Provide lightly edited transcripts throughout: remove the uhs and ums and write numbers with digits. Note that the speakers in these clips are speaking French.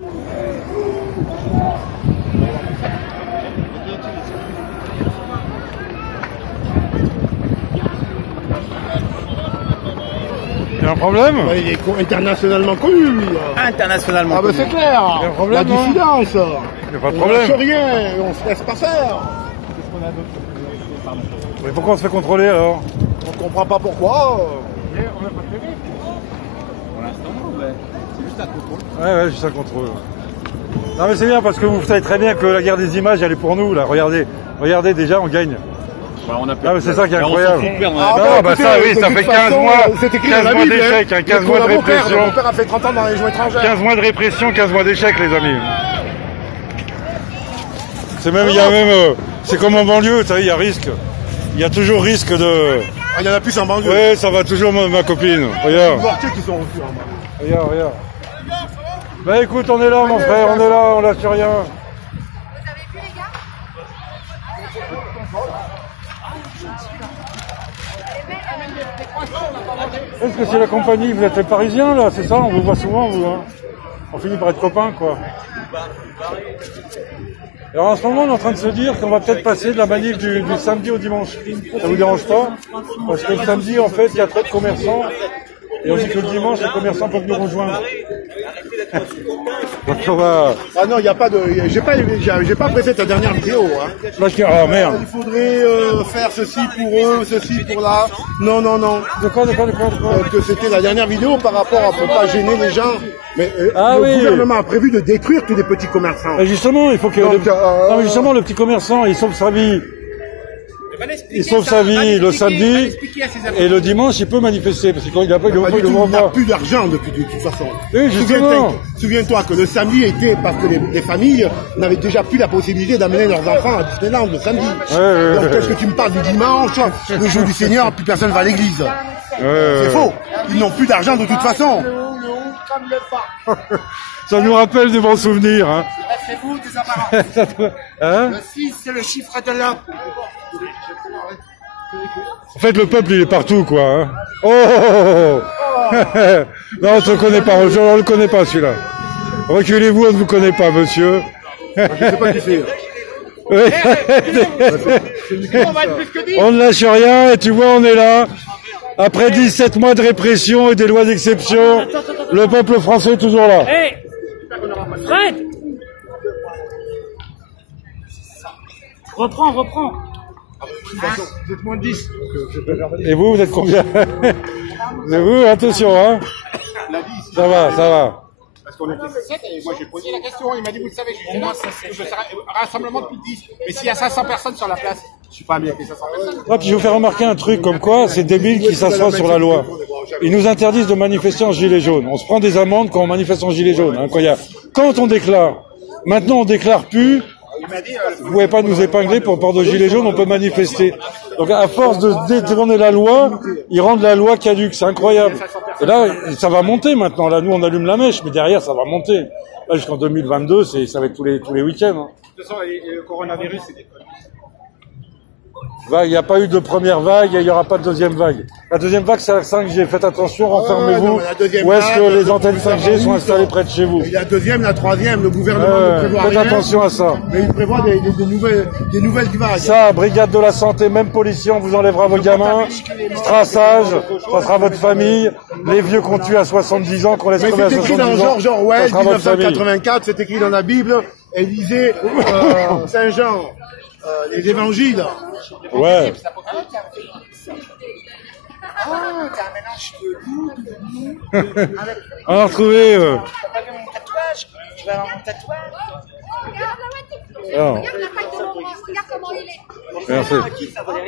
Il y a un problème? Ouais, il est internationalement connu, lui. Internationalement connu. Ah bah c'est clair. Il y a un problème, la dissidence. Il n'y a pas de On problème. lâche rien, on se laisse pas faire. Mais pourquoi on se fait contrôler alors? On comprend pas pourquoi. Pour l'instant, non, mais c'est juste un contrôle. Ouais, juste un contrôle. Non mais c'est bien parce que vous savez très bien que la guerre des images elle est pour nous là. Regardez déjà on gagne. Bah, on a Ah mais c'est ça qui est incroyable. Ah, bah ça oui, ça fait 15 mois, c'est écrit 15 dans la mois Bible, d'échec, hein. 15 mois de répression. Mon père a fait 30 ans dans les régions étrangères. 15 mois de répression, 15 mois d'échec les amis. C'est même, il y a même, c'est comme en banlieue, tu sais, il y a risque. Il y a toujours risque de... Ah, il y en a plus en banlieue. Ouais, ça va toujours ma copine, regarde. Les qui sont reçus en banlieue. Regarde. Bah écoute, on est là mon frère, on est là, on lâche rien. Est-ce que c'est la compagnie? Vous êtes les Parisiens là, c'est ça? On vous voit souvent, vous, hein? On finit par être copains, quoi. Alors en ce moment, on est en train de se dire qu'on va peut-être passer de la manif du samedi au dimanche. Ça vous dérange pas? Parce que le samedi, en fait, il y a trop de commerçants. Et on dit que le dimanche, les commerçants peuvent nous rejoindre. Donc on va... Ah non, il n'y a pas de... J'ai pas pressé ta dernière vidéo. Hein. Ah merde. Il faudrait faire ceci pour eux, ceci pour là. Non. De quoi Que c'était la dernière vidéo par rapport à ne pas gêner les gens. Mais le gouvernement a prévu de détruire tous les petits commerçants. Et justement, il faut que... Non mais justement, le petit commerçant, il sauve sa vie. Il sauve sa vie le samedi et le dimanche il peut manifester parce qu'il n'a pas il n'a plus d'argent depuis de toute façon. Oui, Souviens-toi que le samedi était parce que les familles n'avaient déjà plus la possibilité d'amener leurs enfants à Disneyland le samedi. Donc qu'est-ce que tu me parles du dimanche, le jour du Seigneur, plus personne va à l'église. C'est faux. Ils n'ont plus d'argent de toute façon. Ça nous rappelle des bons souvenirs. Hein. C'est vous des apparents. Hein? Le 6, c'est le chiffre de l'homme. En fait, le peuple, il est partout, quoi. Hein. Oh non, on ne connaît pas. On ne le connaît pas, celui-là. Reculez-vous, on ne vous connaît pas, monsieur. Je ne sais pas qui c'est. On ne lâche rien, et tu vois, on est là. Après 17 mois de répression et des lois d'exception, le peuple français est toujours là. Hey Fred, reprends. Vous êtes moins de 10. Et vous êtes combien? Et vous, attention, hein. Ça va. Parce qu'on était 7 et moi j'ai posé la question. Il m'a dit, vous le savez, je serai rassemblement depuis 10. Mais s'il y a 500 personnes sur la place, je suis pas amieux avec les 500 personnes. Ah, puis je vais vous faire remarquer un truc comme quoi c'est débile qui s'assoient sur la loi. Ils nous interdisent de manifester en gilet jaune. On se prend des amendes quand on manifeste en gilet jaune. Hein, quand on déclare. Maintenant on déclare plus. Vous pouvez pas nous épingler pour port de gilet jaune, on peut manifester. Donc à force de détourner la loi, ils rendent la loi caduque, c'est incroyable. Et là, ça va monter maintenant. Là, nous on allume la mèche, mais derrière ça va monter. Là jusqu'en 2022, ça va être tous les week-ends. Hein. De toute façon, le coronavirus, c'est des Il n'y a pas eu de première vague et il n'y aura pas de deuxième vague. La deuxième vague, c'est la 5G. Faites attention, renfermez-vous. Où est-ce que les antennes 5G sont installées près de chez vous? La deuxième, la troisième, le gouvernement ne prévoit rien. Faites attention à ça. Mais il prévoit des nouvelles vagues. Ça, brigade de la santé, même policier, on vous enlèvera vos gamins. Traçage, ça sera votre famille. Les vieux qu'on tue à 70 ans, qu'on laisse crever à 70 ans. C'est écrit dans George Orwell, ça sera votre famille. 1984, c'est écrit dans la Bible. Elle disait Saint Jean, les évangiles. Ouais. Ah, t'as un mélange de loup, de loup. On a retrouvé. T'as pas vu mon tatouage? Tu vas avoir mon tatouage? Alors. Regarde l'impact de l'ombre, regarde comment il est. Merci.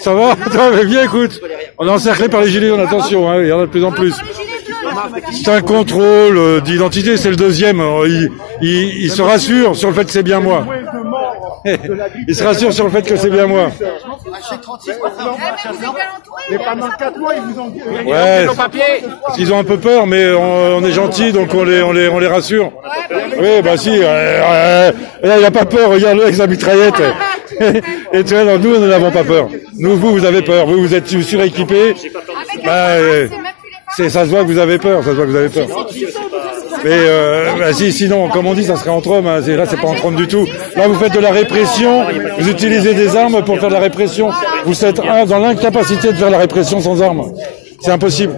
Ça va? Attends, mais viens, écoute. On est encerclé par les gilets jaunes, attention, hein, il y en a de plus en plus. C'est un contrôle d'identité, c'est le deuxième. Il se rassure sur le fait que c'est bien moi. Il se rassure sur le fait que c'est bien moi. Et pendant 4 mois, ils vous ont dit. Ouais, parce qu'ils ont un peu peur, mais on est gentils, donc on les rassure. Oui, bah si. Là, il n'a pas peur, regarde-le avec sa mitraillette. Et tu vois, non, nous, nous n'avons pas peur. Nous, vous avez peur. Vous êtes suréquipés. Bah, ça se voit que vous avez peur. Ça se voit que vous avez peur. Mais sinon, comme on dit, ça serait entre hommes. Hein. Là, c'est pas entre hommes du tout. Là, vous faites de la répression. Vous utilisez des armes pour faire de la répression. Vous êtes dans l'incapacité de faire la répression sans armes. C'est impossible.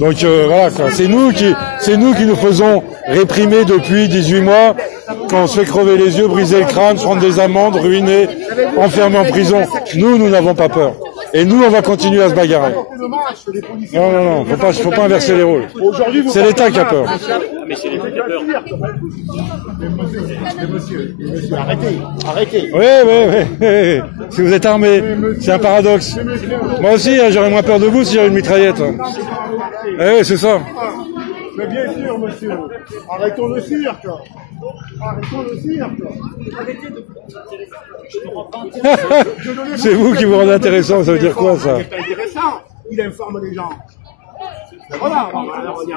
Donc voilà, c'est nous qui nous faisons réprimer depuis 18 mois, quand on se fait crever les yeux, briser le crâne, prendre des amendes, ruiner, enfermer en prison. Nous n'avons pas peur. Et nous, on va continuer à se bagarrer. Non, faut pas inverser les rôles. C'est l'État qui a peur. Mais c'est l'État qui a peur. Monsieur, arrêtez. Oui. Si vous êtes armé, c'est un paradoxe. Moi aussi, j'aurais moins peur de vous si j'avais une mitraillette. Oui, c'est ça. Mais bien sûr, monsieur. Arrêtons le cirque. C'est vous qui vous rendez intéressant, ça veut dire quoi, ça? C'est intéressant. Il informe les gens. Voilà.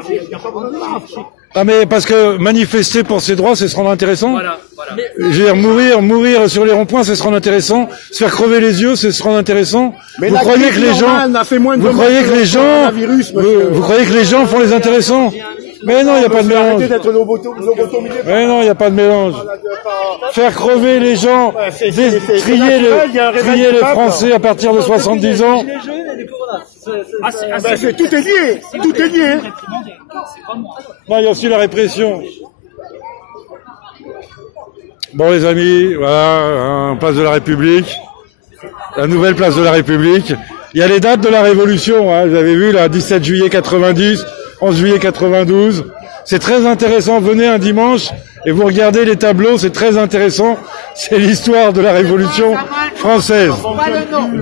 Il n'y a pas besoin de marche. Ah mais parce que manifester pour ses droits, c'est se rendre intéressant. Voilà. Je veux dire, mourir sur les ronds-points, c'est se rendre intéressant. Se faire crever les yeux, c'est se rendre intéressant. Mais vous croyez que les gens font les intéressants? Mais non, il n'y a pas de mélange. Mais non, il n'y a pas de mélange. Faire crever les gens, trier les Français à partir de 70 ans. Tout est lié. Non, il y a aussi la répression. Bon les amis, voilà, place de la République, la nouvelle place de la République. Il y a les dates de la Révolution, hein, vous avez vu là, 17 juillet 90, 11 juillet 92. C'est très intéressant, venez un dimanche et vous regardez les tableaux, c'est très intéressant. C'est l'histoire de la Révolution française,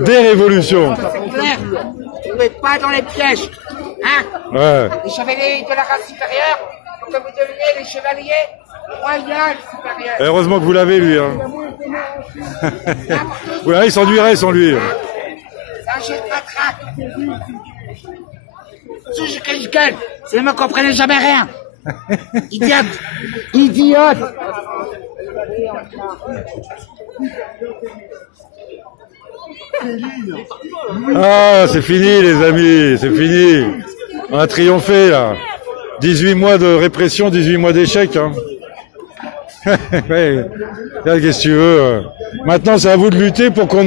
des révolutions. Vous n'êtes pas dans les pièges, hein? Ouais. Les chevaliers de la race supérieure, pour que vous deveniez les chevaliers royaux supérieurs. Heureusement que vous l'avez, lui. Hein. Ouais, il s'ennuierait sans lui. Ça, j'ai pas trac. Je gueule, c'est ne me comprenez jamais rien. Idiote. Ah, c'est fini les amis, c'est fini. On a triomphé là. 18 mois de répression, 18 mois d'échec. Hein. Ouais. Qu'est-ce que tu veux? Maintenant, c'est à vous de lutter pour qu'on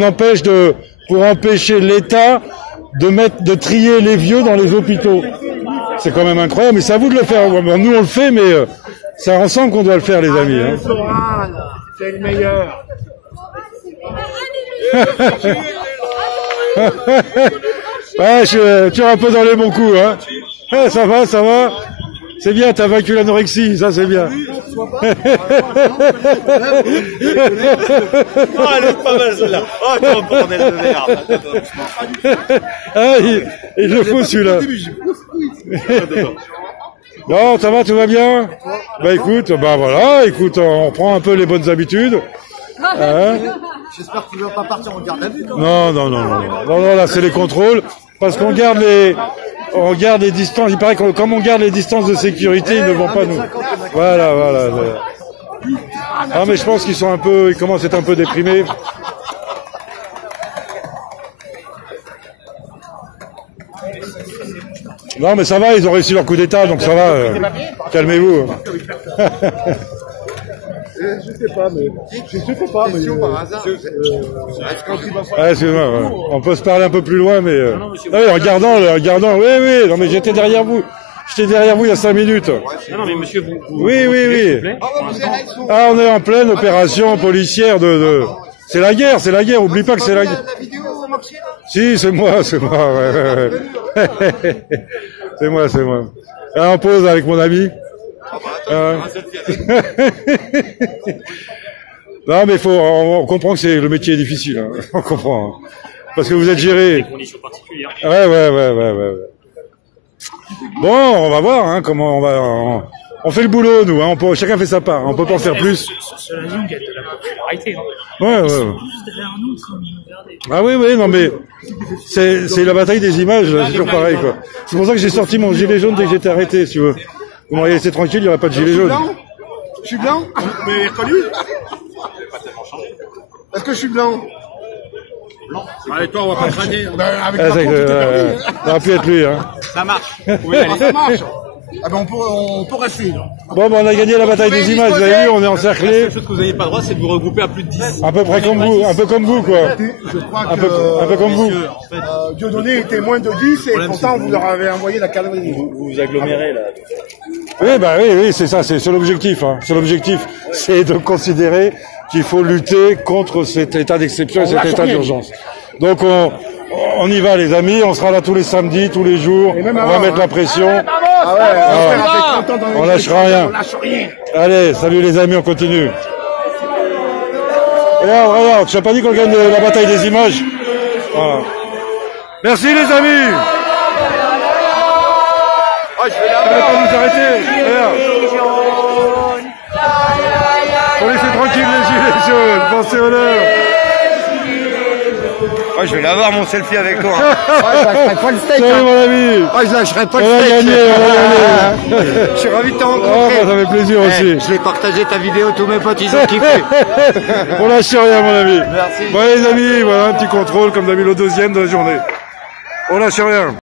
pour empêcher l'État de trier les vieux dans les hôpitaux. C'est quand même incroyable, mais c'est à vous de le faire. Bon, nous on le fait, mais c'est ensemble qu'on doit le faire, les amis. Hein. C'est le meilleur. Ouais, tu es un peu dans les bons coups, hein. Ouais, ça va. C'est bien, t'as vaincu l'anorexie, ça c'est bien. Oh, elle est pas mal celle-là. Oh, non, bordel de merde. Ah, il le faut celui-là. Non, ça va, tout va bien? Bah écoute, on prend un peu les bonnes habitudes. Hein? J'espère que tu ne vas pas partir en garde à vue. Non, là c'est les contrôles. Parce qu'on garde les distances. Il paraît que comme on garde les distances de sécurité, ils ne vont pas nous. Voilà. Ah mais je pense ils commencent à être un peu déprimés. Non mais ça va, ils ont réussi leur coup d'état, donc ça va. Calmez-vous. Je sais pas, mais. Par hasard. Excuse-moi, ouais. On peut se parler un peu plus loin, mais. Regardant. Oui. Non, mais j'étais derrière vous. J'étais derrière vous il y a 5 minutes. Non, mais monsieur, vous. Oui. Ah, on est en pleine opération policière de. C'est la guerre. Oublie pas que c'est la guerre. Si, c'est moi. Ouais. C'est moi. Alors, on pose avec mon ami. Non mais on comprend que le métier est difficile, hein. On comprend, hein. Parce que vous êtes géré. Des conditions particulières. Ouais. Bon, on va voir, hein, comment on fait le boulot, nous, hein, chacun fait sa part, on peut pas en faire plus. Cela dit, il y a de la popularité, hein. Ouais. Ils sont tous derrière nous, comme regardez. Ah oui, non mais c'est la bataille des images, c'est toujours pareil, quoi. C'est pour ça que j'ai sorti mon gilet jaune dès que j'étais arrêté, si tu veux. Vous m'auriez laissé tranquille, il n'y aurait pas de gilet jaune. Je suis blanc. Mais reconnu. Est-ce que je suis blanc? Allez, toi, on va pas crâner. Avec Macron, tout est permis. Ça aurait pu être lui, hein. Ça marche. Ça marche. Ah ben on peut rester. Bon, on a gagné la bataille des images, vous avez vu, on est encerclé. La seule chose que vous n'avez pas le droit, c'est de vous regrouper à plus de 10. À peu près comme vous, un peu comme vous, quoi. Je crois Un peu comme vous. Dieudonné était moins de 10 et pourtant vous leur avez envoyé la cavalerie. Vous vous agglomérez, là. Oui, bah oui, c'est ça, c'est l'objectif. Hein. C'est l'objectif, c'est de considérer qu'il faut lutter contre cet état d'exception et cet état d'urgence. Donc on y va, les amis, on sera là tous les samedis, tous les jours, on va mettre la pression. On lâchera rien. Allez, salut les amis, on continue. Regarde, tu n'as pas dit qu'on gagne la bataille des images. Voilà. Merci les amis. Ça va pas nous arrêter. Regarde. Faut laisser tranquille les gilets jaunes. Pensez au leur. Oh, je vais l'avoir mon selfie avec toi. Je lâcherai pas le steak. Salut mon ami. Je lâcherai pas On le va steak. gagner, on va gagner. Je suis ravi de te Oh, rencontrer. bah, ça fait plaisir aussi. Je vais partager ta vidéo, tous mes potes ils ont kiffé. On lâche rien mon ami. Merci. Bon les amis, voilà un petit contrôle comme d'habitude le deuxième de la journée. On lâche rien.